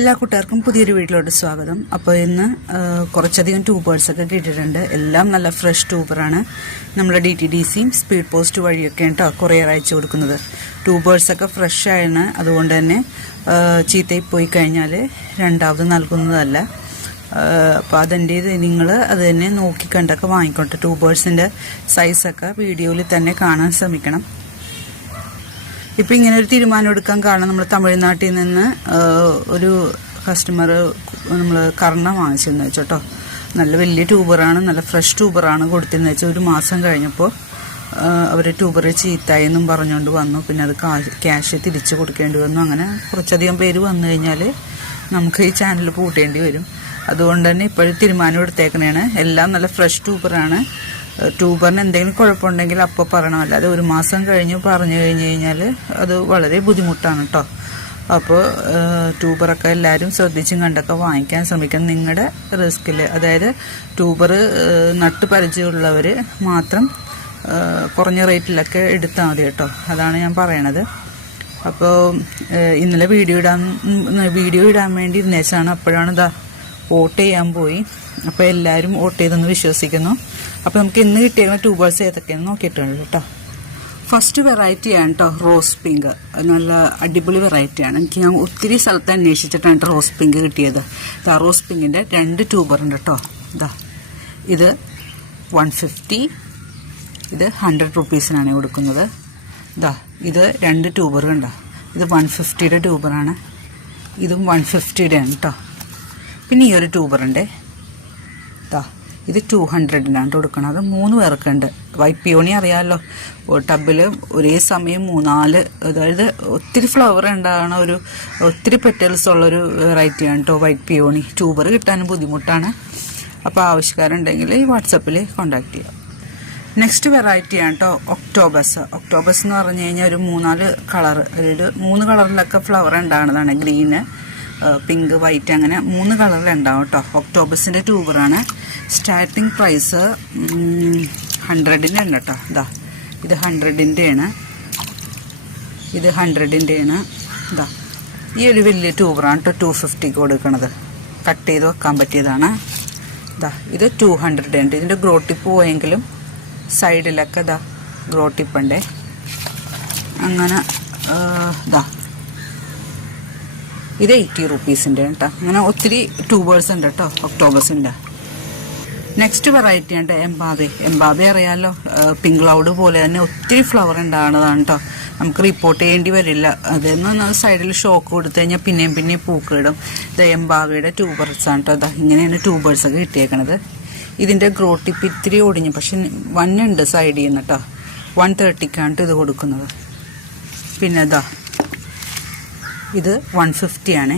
എല്ലാ കൂട്ടുകാർക്കും പുതിയൊരു വീട്ടിലോട്ട് സ്വാഗതം. അപ്പോൾ ഇന്ന് കുറച്ചധികം ട്യൂബേഴ്സൊക്കെ കിട്ടിയിട്ടുണ്ട്. എല്ലാം നല്ല ഫ്രഷ് ട്യൂബറാണ്. നമ്മുടെ DTDCയും സ്പീഡ് പോസ്റ്റ് വഴിയൊക്കെ കേട്ടോ കൊറിയർ അയച്ചു കൊടുക്കുന്നത്. ട്യൂബേഴ്സൊക്കെ ഫ്രഷ് ആണ്, അതുകൊണ്ട് തന്നെ ചീത്തയിൽ പോയി കഴിഞ്ഞാൽ രണ്ടാമത് നൽകുന്നതല്ല. അപ്പോൾ അതിൻ്റെ നിങ്ങൾ അത് തന്നെ നോക്കിക്കണ്ടൊക്കെ വാങ്ങിക്കോട്ടെ. ട്യൂബേഴ്സിൻ്റെ സൈസൊക്കെ വീഡിയോയിൽ തന്നെ കാണാൻ ശ്രമിക്കണം. ഇപ്പം ഇങ്ങനെ ഒരു തീരുമാനം എടുക്കാൻ കാരണം നമ്മൾ തമിഴ്നാട്ടിൽ നിന്ന് ഒരു കസ്റ്റമർ നമ്മൾ കർണ വാങ്ങിച്ചെന്ന് വെച്ചോട്ടോ. നല്ല വലിയ ട്യൂബറാണ്, നല്ല ഫ്രഷ് ട്യൂബറാണ് കൊടുത്തെന്ന് വെച്ചാൽ ഒരു മാസം കഴിഞ്ഞപ്പോൾ അവർ ട്യൂബർ ചീത്തായി എന്നും പറഞ്ഞുകൊണ്ട് വന്നു. പിന്നെ അത് ക്യാഷ് തിരിച്ചു കൊടുക്കേണ്ടി വന്നു. അങ്ങനെ കുറച്ചധികം പേര് വന്നു കഴിഞ്ഞാൽ നമുക്ക് ഈ ചാനൽ പൂട്ടേണ്ടി വരും. അതുകൊണ്ട് തന്നെ ഇപ്പോഴും തീരുമാനം എടുത്തേക്കണേണ്. എല്ലാം നല്ല ഫ്രഷ് ട്യൂബറാണ്. ട്യൂബറിന് എന്തെങ്കിലും കുഴപ്പമുണ്ടെങ്കിൽ അപ്പോൾ പറയണമല്ല. അത് ഒരു മാസം കഴിഞ്ഞ് പറഞ്ഞു കഴിഞ്ഞാൽ അത് വളരെ ബുദ്ധിമുട്ടാണ് കേട്ടോ. അപ്പോൾ ട്യൂബറൊക്കെ എല്ലാവരും ശ്രദ്ധിച്ചും കണ്ടൊക്കെ വാങ്ങിക്കാൻ ശ്രമിക്കണം. നിങ്ങളുടെ റിസ്കിൽ, അതായത് ട്യൂബർ നട്ട് പരിചയമുള്ളവർ മാത്രം കുറഞ്ഞ റേറ്റിലൊക്കെ എടുത്താൽ മതി കേട്ടോ. അതാണ് ഞാൻ പറയണത്. അപ്പോൾ ഇന്നലെ വീഡിയോ ഇടാൻ വേണ്ടി ഇരുന്നേച്ചാണ്. അപ്പോഴാണ് വോട്ട് ചെയ്യാൻ പോയി. അപ്പോൾ എല്ലാവരും വോട്ട് ചെയ്തെന്ന് വിശ്വസിക്കുന്നു. അപ്പോൾ നമുക്ക് ഇന്ന് കിട്ടിയ ട്യൂബേഴ്സ് ഏതൊക്കെയാണെന്ന് നോക്കിയിട്ടുണ്ട് കേട്ടോ. ഫസ്റ്റ് വെറൈറ്റിയാണ് കേട്ടോ റോസ് പിങ്ക്. നല്ല അടിപൊളി വെറൈറ്റിയാണ്. ഞാൻ ഒത്തിരി സ്ഥലത്ത് അന്വേഷിച്ചിട്ടാണ് റോസ് പിങ്ക് കിട്ടിയത്. റോസ് പിങ്കിൻ്റെ 2 ട്യൂബറുണ്ട് കേട്ടോ. ഇത് 150, ഇത് 100 റുപ്പീസിനാണ് കൊടുക്കുന്നത്. ഇത് 2 ട്യൂബർ കണ്ടോ. ഇത് 150യുടെ ട്യൂബറാണ്. ഇതും 150യുടെ ആണ് കേട്ടോ. പിന്നെ ഈ ഒരു ട്യൂബറുണ്ട്. ഇത് 200-നാണ് കൊടുക്കുന്നത്. 3 പേർക്കുണ്ട്. വൈറ്റ് പിയോണി അറിയാമല്ലോ, ടബിൽ ഒരേ സമയം 3-4, അതായത് ഒത്തിരി ഫ്ലവർ ഉണ്ടാകണ ഒത്തിരി പെറ്റൽസ് ഉള്ളൊരു വെറൈറ്റിയാണ് കേട്ടോ വൈറ്റ് പിയോണി. ട്യൂബർ കിട്ടാനും ബുദ്ധിമുട്ടാണ്. അപ്പോൾ ആവശ്യക്കാരുണ്ടെങ്കിൽ ഈ വാട്സപ്പിൽ കോൺടാക്ട് ചെയ്യാം. നെക്സ്റ്റ് വെറൈറ്റിയാണ് കേട്ടോ ഒക്ടോബസ്. ഒക്ടോബസ് എന്ന് പറഞ്ഞു കഴിഞ്ഞാൽ ഒരു 3-4 കളർ, അതായത് 3 കളറിലൊക്കെ ഫ്ലവർ ഉണ്ടാകുന്നതാണ്. ഗ്രീന്, പിങ്ക്, വൈറ്റ്, അങ്ങനെ 3 കളറിലുണ്ടാവും കേട്ടോ. ഒക്ടോബസിൻ്റെ ട്യൂബറാണ്. സ്റ്റാർട്ടിങ് പ്രൈസ് 100-ൻ്റെ ഉണ്ട് കേട്ടോ. ഇത് 100-ൻ്റെയാണ്. ഇത് 100-ൻ്റെയാണ്. ഈ ഒരു വലിയ ട്യൂബറാണ് കേട്ടോ 250 കൊടുക്കണത്. കട്ട് ചെയ്ത് വെക്കാൻ പറ്റിയതാണ്. ഇത് 200 ഉണ്ട്. ഇതിൻ്റെ ഗ്രോ ടിപ്പ് പോയെങ്കിലും സൈഡിലൊക്കെ ഗ്രോ ടിപ്പുണ്ടേ. അങ്ങനെ ഇത് 80 റുപ്പീസിൻ്റെ കേട്ടോ. അങ്ങനെ ഒത്തിരി ട്യൂബേഴ്സ് ഉണ്ട് കേട്ടോ ഒക്ടോബസിൻ്റെ. നെക്സ്റ്റ് വെറൈറ്റി ഉണ്ട് എംബാബെ. എംബാബെ അറിയാമല്ലോ, പിങ്ക് ക്ലൗഡ് പോലെ തന്നെ ഒത്തിരി ഫ്ലവർ ഉണ്ടാകുന്നതാണ് കേട്ടോ. നമുക്ക് റിപ്പോർട്ട് ചെയ്യേണ്ടി വരില്ല. അതെന്ന് സൈഡിൽ ഷോക്ക് കൊടുത്തു കഴിഞ്ഞാൽ പിന്നെയും പൂക്കളിടും. ഇത് എംബാബയുടെ ട്യൂബേഴ്സാണ് കേട്ടോ. ഇങ്ങനെയാണ് ട്യൂബേഴ്സൊക്കെ കിട്ടിയേക്കണത്. ഇതിൻ്റെ ഗ്രോ ടിപ്പ് ഇത്തിരി ഒടിഞ്ഞു, പക്ഷെ 1 ഉണ്ട് സൈഡിൽ നിന്ന് കേട്ടോ. 130-ക്കാണ് ഇത് കൊടുക്കുന്നത്. പിന്നെ ഇത് 150 ആണ്.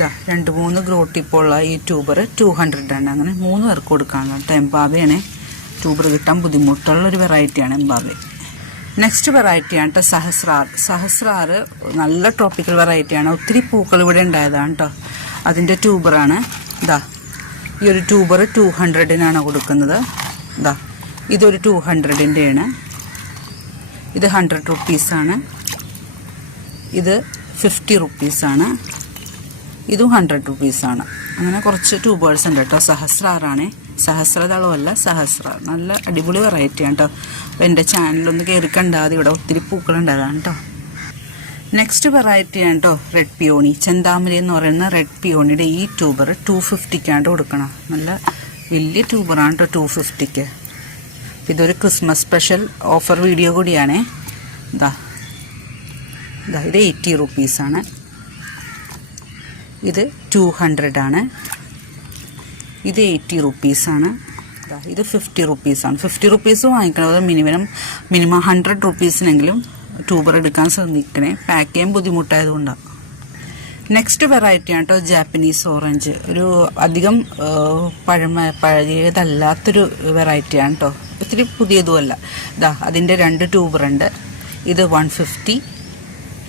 2-3 ഗ്രോ ടിപ്പുള്ള ഈ ട്യൂബർ 200 ആണ്. അങ്ങനെ 3 പേർക്ക് കൊടുക്കാനുള്ള കേട്ടോ. എംബാബയാണ്. ട്യൂബർ കിട്ടാൻ ബുദ്ധിമുട്ടുള്ളൊരു വെറൈറ്റിയാണ് എംബാബെ. നെക്സ്റ്റ് വെറൈറ്റിയാണ് കേട്ടോ സഹസ്രാർ. സഹസ്രാർ നല്ല ട്രോപ്പിക്കൽ വെറൈറ്റിയാണ്. ഒത്തിരി പൂക്കൾ ഇവിടെ ഉണ്ടായതാണ് കേട്ടോ. അതിൻ്റെ ട്യൂബറാണ്. ഈ ഒരു ട്യൂബർ 200-നാണ് കൊടുക്കുന്നത്. ഇതൊരു 200-ൻ്റെയാണ്. ഇത് 100 റുപ്പീസാണ്. ഇത് 50 റുപ്പീസാണ്. ഇതും 100 റുപ്പീസാണ്. അങ്ങനെ കുറച്ച് ട്യൂബേഴ്സ് ഉണ്ട് കേട്ടോ. സഹസ്രാറാണ്. സഹസ്രദളമല്ല, സഹസ്രാർ. നല്ല അടിപൊളി വെറൈറ്റിയാണ് കേട്ടോ. അപ്പോൾ എൻ്റെ ചാനലൊന്ന് കയറി കണ്ടാൽ ഇവിടെ ഒത്തിരി പൂക്കളുണ്ടായതാണ് കേട്ടോ. നെക്സ്റ്റ് വെറൈറ്റിയാണ് കേട്ടോ റെഡ് പിയോണി. ചെന്താമര എന്ന് പറയുന്ന റെഡ് പിയോണിയുടെ ഈ ട്യൂബർ 250-ക്കാണ് കൊടുക്കണം. നല്ല വലിയ ട്യൂബറാണ് കേട്ടോ 250-ക്ക്. ഇതൊരു ക്രിസ്മസ് സ്പെഷ്യൽ ഓഫർ വീഡിയോ കൂടിയാണേ. ഇത് 80 റുപ്പീസാണ്. ഇത് 200 ആണ്. ഇത് 80 റുപ്പീസാണ്. ഇത് 50 റുപ്പീസാണ്. 50 റുപ്പീസ് വാങ്ങിക്കണത് മിനിമം 100 റുപ്പീസിനെങ്കിലും ട്യൂബർ എടുക്കാൻ ശ്രദ്ധിക്കണേ. പാക്ക് ചെയ്യാൻ ബുദ്ധിമുട്ടായതുകൊണ്ടാണ്. നെക്സ്റ്റ് വെറൈറ്റിയാണ് കേട്ടോ ജാപ്പനീസ് ഓറഞ്ച്. ഒരു അധികം പഴയതല്ലാത്തൊരു വെറൈറ്റിയാണ് കേട്ടോ. ഒത്തിരി പുതിയതുമല്ല. അതിൻ്റെ 2 ട്യൂബറുണ്ട്. ഇത് 150,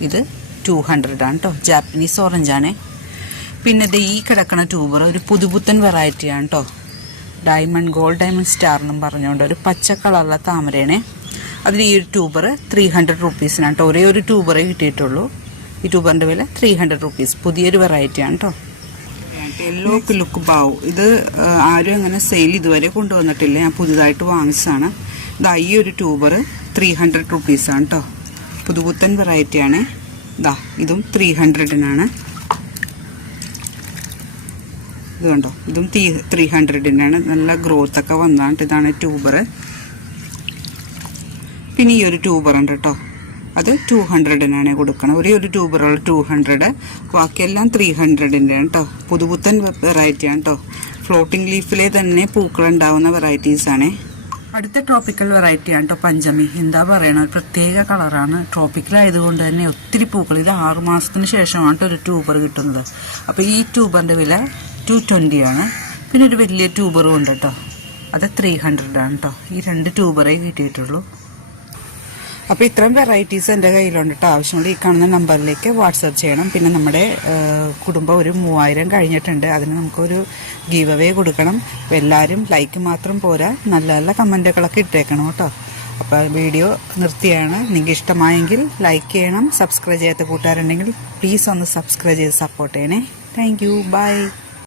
ഇത് 200 ആണ് കേട്ടോ. ജാപ്പനീസ് ഓറഞ്ചാണ്. പിന്നെ ഈ കിടക്കണ ട്യൂബർ ഒരു പുതുപുത്തൻ വെറൈറ്റിയാണ് കേട്ടോ. ഗോൾഡ് ഡയമണ്ട് സ്റ്റാർ എന്നും പറഞ്ഞുകൊണ്ട് ഒരു പച്ച കളറുള്ള താമരയാണ്. അതിൽ ഈ ഒരു ട്യൂബർ 300 റുപ്പീസിനാണ് കേട്ടോ. ഒരേ ഒരു ട്യൂബറേ കിട്ടിയിട്ടുള്ളൂ. ഈ ട്യൂബറിൻ്റെ വില 300 റുപ്പീസ്. പുതിയൊരു വെറൈറ്റിയാണ് കേട്ടോ. യെല്ലോ ലുക്ക് ബാവ്, ഇത് ആരും അങ്ങനെ സെയിൽ ഇതുവരെ കൊണ്ടുവന്നിട്ടില്ല, ഞാൻ പുതുതായിട്ട് വാങ്ങിച്ചതാണ്. ഇതാ ഈ ഒരു ട്യൂബർ 300 റുപ്പീസാണ് കേട്ടോ. പുതുപുത്തൻ വെറൈറ്റിയാണ്. ഇതാ ഇതും 300-നാണ്. ഇത് കണ്ടോ, ഇതും 300-നാണ്. നല്ല ഗ്രോത്ത് ഒക്കെ വന്നാണ്. ഇതാണ് ട്യൂബർ. പിന്നെ ഈ ഒരു ട്യൂബർ ഉണ്ട് കേട്ടോ, അത് 200-നാണ് കൊടുക്കണം. ഒരു ട്യൂബറുള്ള 200, ബാക്കിയെല്ലാം 300-ൻ്റെ ആണ് കേട്ടോ. പുതുപുത്തൻ വെറൈറ്റിയാണ് കേട്ടോ. ഫ്ലോട്ടിംഗ് ലീഫിലെ തന്നെ പൂക്കൾ ഉണ്ടാവുന്ന വെറൈറ്റീസാണ്. അടുത്ത ട്രോപ്പിക്കൽ വെറൈറ്റിയാണ് കേട്ടോ പഞ്ചമി. എന്താ പറയണ, ഒരു പ്രത്യേക കളറാണ്. ട്രോപ്പിക്കൽ ആയതുകൊണ്ട് തന്നെ ഒത്തിരി പൂക്കൾ. ഇത് 6 മാസത്തിന് ശേഷമാണ് കേട്ടോ ഒരു ട്യൂബർ കിട്ടുന്നത്. അപ്പോൾ ഈ ട്യൂബറിൻ്റെ വില 220 ആണ്. പിന്നെ ഒരു വലിയ ട്യൂബറും ഉണ്ട് കേട്ടോ, അത് 300 ആണ് കേട്ടോ. ഈ 2 ട്യൂബറേ കിട്ടിയിട്ടുള്ളൂ. അപ്പോൾ ഇത്രയും വെറൈറ്റീസ് എൻ്റെ കയ്യിലുണ്ട് കേട്ടോ. ആവശ്യമുള്ള ഈ കാണുന്ന നമ്പറിലേക്ക് വാട്സപ്പ് ചെയ്യണം. പിന്നെ നമ്മുടെ കുടുംബം ഒരു 3000 കഴിഞ്ഞിട്ടുണ്ട്. അതിന് നമുക്കൊരു ഗീവ് അവേ കൊടുക്കണം. അപ്പോൾ എല്ലാവരും ലൈക്ക് മാത്രം പോരാ, നല്ല നല്ല കമൻറ്റുകളൊക്കെ ഇട്ടേക്കണം കേട്ടോ. അപ്പോൾ വീഡിയോ നിർത്തിയാണ്. നിങ്ങൾക്ക് ഇഷ്ടമായെങ്കിൽ ലൈക്ക് ചെയ്യണം. സബ്സ്ക്രൈബ് ചെയ്യാത്ത കൂട്ടുകാരുണ്ടെങ്കിൽ പ്ലീസ് ഒന്ന് സബ്സ്ക്രൈബ് ചെയ്ത് സപ്പോർട്ട് ചെയ്യണേ. Thank you. ബൈ.